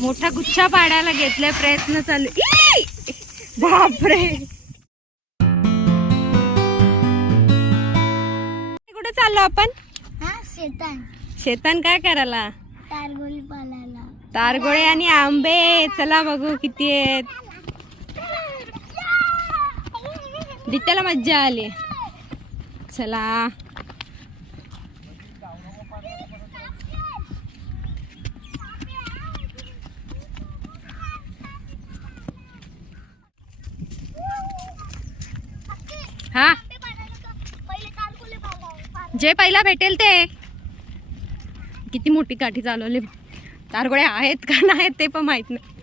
मोठा गुच्छा पाडायला घेतलाय प्रयत्न चालू! बापरे! कुठे चाललो आपण? हा शेतान. शेतान काय करायला? पालाला तारगोळे आणि आंबे. चला बघू किती आहेत. दित्याला मज्जा आली. चला. हा? जे पहिला भेटेल ते. किती मोठी काठी चालवली. तारगोळे आहेत का नाहीत ते पण माहीत नाही.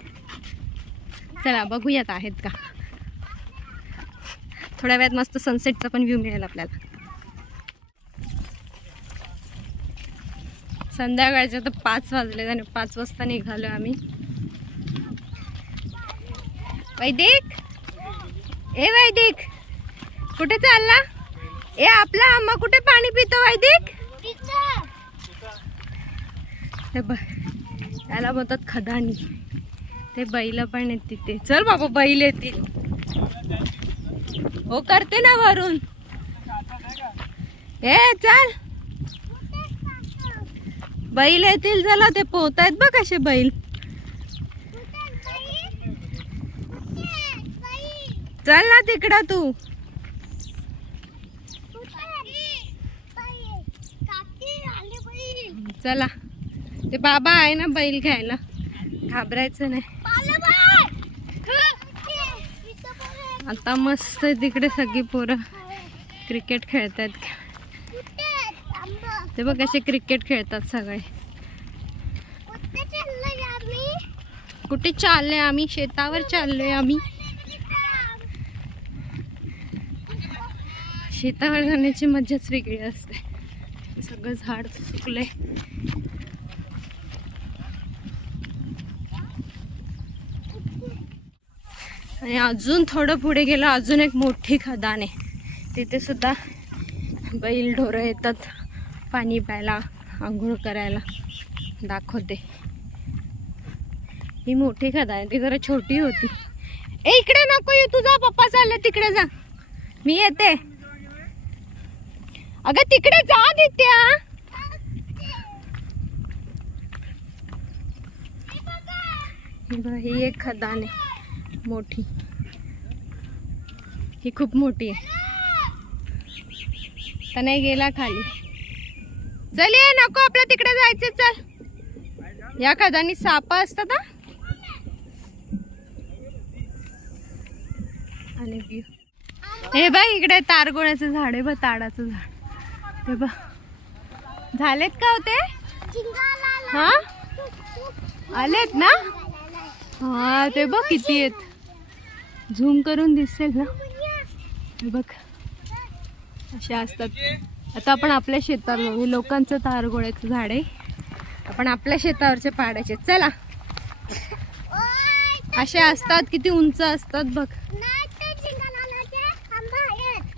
चला बघूयात आहेत का. थोड्या वेळात मस्त सनसेटचा पण व्ह्यू मिळेल आपल्याला. संध्याकाळचे तर पाच वाजले आणि पाच वाजता निघालो आम्ही. वैदिक! ए वैदिक! कुठे चालला? ए आपला आम्हा कुठे पाणी पितो वैदिक? ते ब त्याला बोलतात खदानी. ते बैल पण आहेत तिथे. चल बाबा बैल येतील. हो करते ना वरून. ए चल. बैल येतील चला ते पोहतायत बघ असे बैल. चल ना तिकडं तू. चला. ते बाबा आहे ना बैल घ्यायला. घाबरायचं नाही. आता मस्त तिकडे सगळी पोरं. क्रिकेट खेळतात. ते बघ असे क्रिकेट खेळतात सगळे. कुठे चालले आम्ही? शेतावर चाललोय आम्ही. शेतावर जाण्याची मज्जाच वेगळी असते. सगळं झाड सुकलंय आणि अजून थोडं पुढे गेलं अजून एक मोठी खदान आहे. तिथे सुद्धा बैल ढोरं येतात पाणी प्यायला आंघोळ करायला दाखवते. ही मोठी खदान आहे ती जरा छोटी होती. ए इकडे नको ये तुझा पप्पा चालले तिकडे जा. मी येते. अगं तिकडे जा दित्या ही ही एक खदान आहे. मोठी. ही खूप मोठी आहे. तर नाही गेला खाली. चल ये नको आपल्या तिकडे जायचं चल. या खदानी साप असतात आणि हे बाई इकडे तारगोळ्याचं झाड आहे बा ताडाचं झाड. बघ. झालेत का होते हा? आलेत ना? हा ते बघ किती आहेत. झूम करून दिसेल ना. हे बघ. असे असतात. आता आपण आपल्या शेतावर. हे लोकांचं तारगोळ्याचं झाड आहे. आपण आपल्या शेतावरचे पाडायचे. चला. असे असतात किती उंच असतात बघ.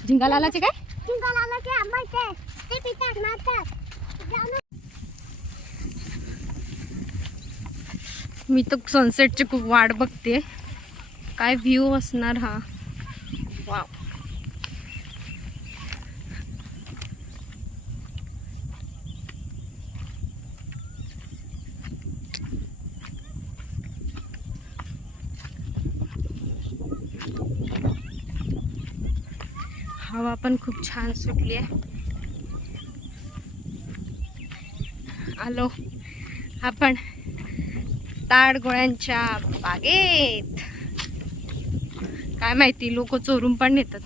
झिंगालालाचे काय? मी तर सनसेटची खूप वाट बघते काय व्ह्यू असणार हा? वाव हवा पण खूप छान सुटली आहे आलो. आपण ताडगोळ्यांच्या बागेत. काय माहिती लोक चोरून पण नेतात.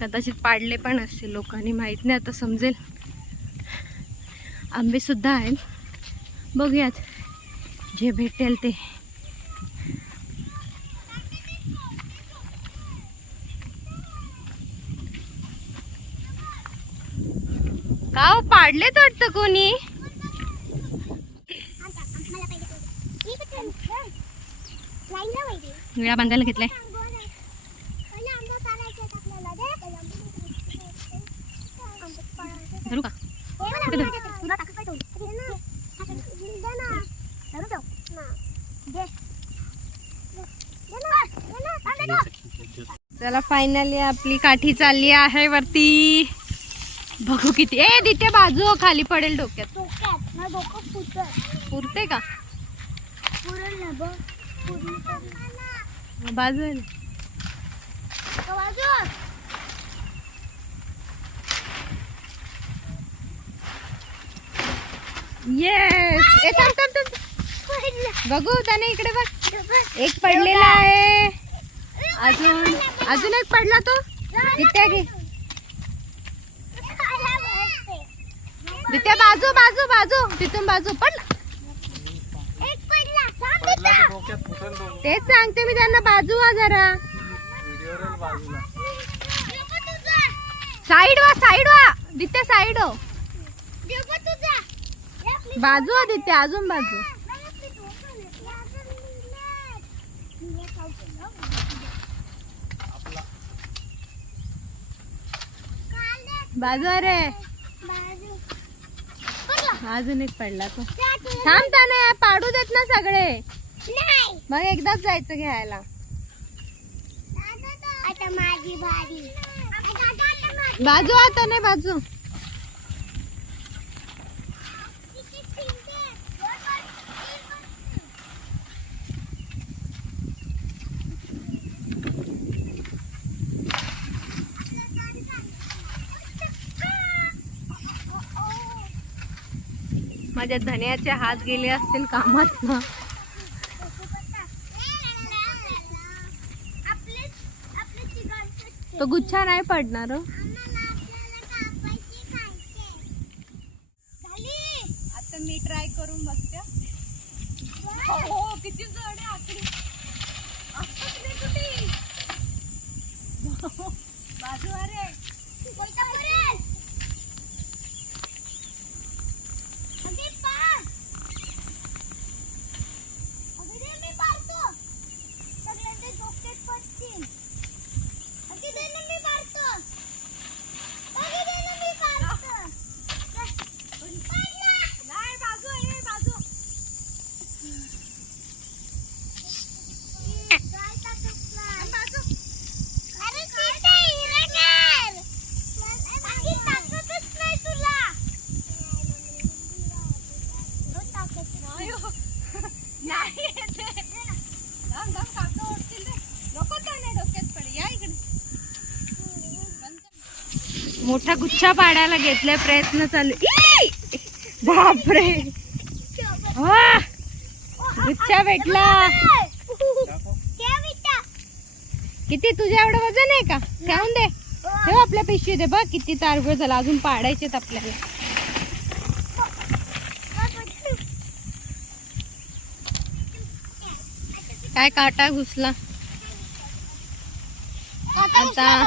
कदाचित पाडले पण असतील लोकांनी माहीत नाही आता समजेल. आंबे सुद्धा आहेत. बघूयात जे भेटेल ते. का हो, पाडलेत वाटतं कोणी? विळा बांधायला घेतलाय. धरू का? चला फायनली आपली काठी चालली आहे वरती. बघू किती ए तिथे बाजू खाली पडेल डोक्यात. पुरते का? बाजू येस ए थांब थांब थांब. पडलं. बघू त्याने इकडे बघ. एक पडलेला आहे. अजून अजून एक पडला तो? दित्या घे. दित्या बाजू बाजू बाजू. तिथून बाजू. पडला एक पडला थांब पडला तर तिथं. डोक्यात फुटेल तो तेच सांगते मी त्यांना बाजू वा जरा. साईड वा साईड वा दिते साईड हो बाजू वा दिते अजून बाजू. बाजू अरे अजून एक पडला तो. थांबता ना पाडू देत ना सगळे. मग एकदाच जायचं घ्यायला. आता माझी भारी. बाजू आता नाही बाजू. माझ्या धन्याचे हात गेले असतील कामात ना तो गुच्छा नाही पडणार हो. आता मी ट्राय करून बघते. हो किती जड आहे आकडी. बाजू अरे नाही बाजू आहे बाजू नाही येते. थांब, थांब, काका ओढतील रे. नको त्याने डोक्यात पडेल. या इकडे. मोठा गुच्छा पाडायला घेतलाय प्रयत्न चालू! बापरे! गुच्छा भेटला. किती तुझ्या एवढं वजन आहे का? ठेवून दे. ठेव आपल्या पिशवी दे बघ किती तारगळ झाला. अजून पाडायचेत आपल्याला. काय काटा घुसला? आता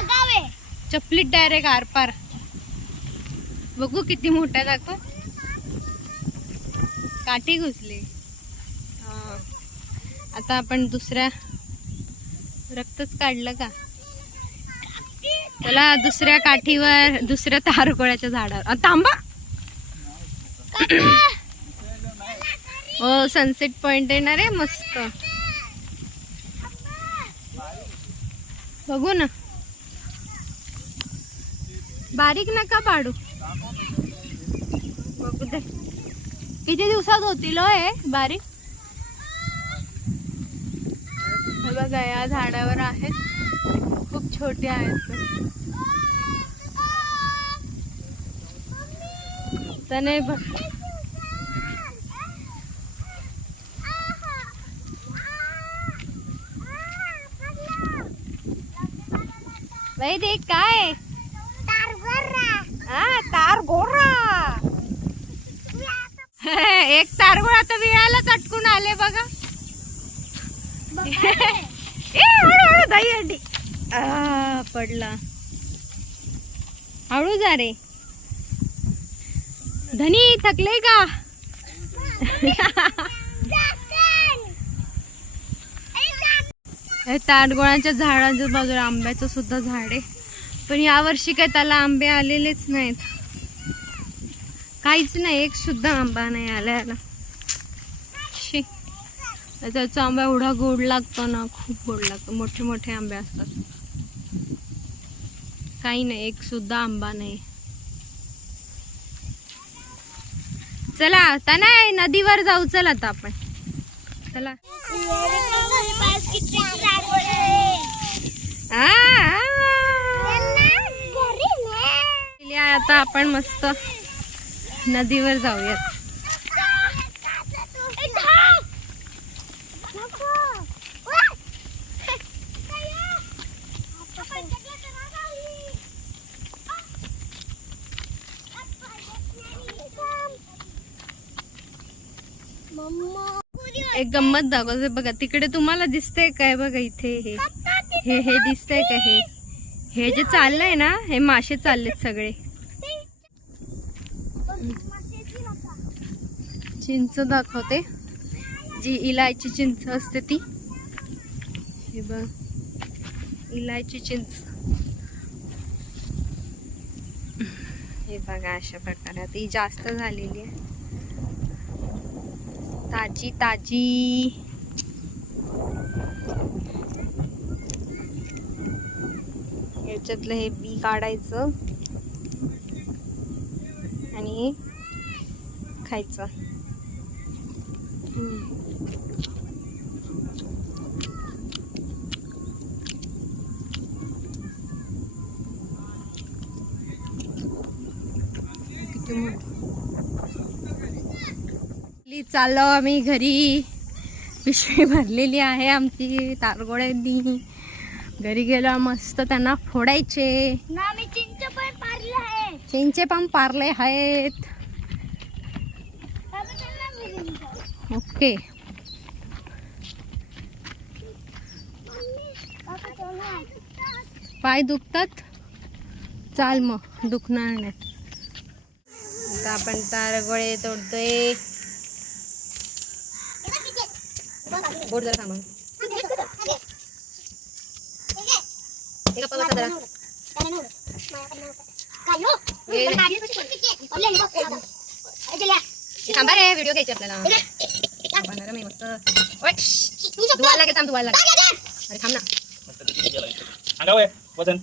चपलीत डायरेक्ट आरपार. बघू किती मोठा दाखव. काठी घुसली. हा. आता आपण दुसऱ्या रक्तच काढलं का? त्याला दुसऱ्या काठीवर दुसऱ्या तारकोळ्याच्या झाडावर. थांबा. हो सनसेट पॉइंट येणार आहे मस्त. बघू ना. बारीक नका पाडू. बघू दे. किती दिवसात होतील हो हे बारीक? बघा या झाडावर आहेत. खूप छोटे आहेत तर नाही बघ. बाई देख काय? हा तार गोरा एक तारगोळ आता विळायला चटकून आले बघा. ए दही पडला. हळू जा रे. धनी थकले का? हे झाडांच्या बाजूला आंब्याचं सुद्धा झाड आहे. पण यावर्षी काय त्याला आंबे आलेलेच नाहीत. काहीच नाही एक सुद्धा आंबा नाही आला याला. शी. त्याचा आंबा एवढा गोड लागतो ना खूप गोड लागतो. मोठे मोठे आंबे असतात. काही नाही एक सुद्धा आंबा नाही. चला आता नाही नदीवर जाऊ. चल आता आपण. चला आ, आ. गेली आहे आता आपण मस्त नदीवर जाऊयात. एक गंमत दाखवते बघा तिकडे तुम्हाला दिसतंय काय बघा इथे हे. हे हे दिसतंय का हे? हे जे चाललंय ना हे मासे चाललेत सगळे. चिंच दाखवते. जी इलायची चिंच असते ती. हे बघ. इलायची चिंच. हे बघा अशा प्रकारे. ती जास्त झालेली आहे. ताजी ताजी. याच्यातलं हे बी काढायचं. आणि खायचं. चाललो आम्ही घरी. पिशवी भरलेली आहे आमची तारगोळ्यांनी. घरी गेलो मस्त त्यांना फोडायचे. ना मी चिंच पण पारलं आहे चिंचे पण पारले आहेत बाबा चल ना मी चिंच. ओके. पाय दुखतात? चाल मग दुखणार नाही. आता आपण तारगोळे तोडतोय. बोट जरा थांबा थांबा रे व्हिडिओ घ्यायचे आपल्याला. थांबा ना रे मी मस्त. धुवायला लागेल थांब धुवायला लागेल. अरे थांब ना. वजन.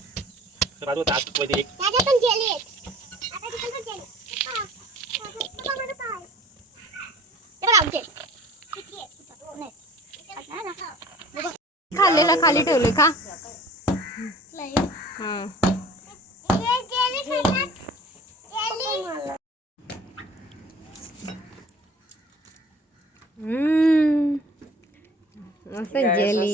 बाजू वैदिक एक. खाल्लेला खाली ठेवले का हा हम्म. मस्त जेली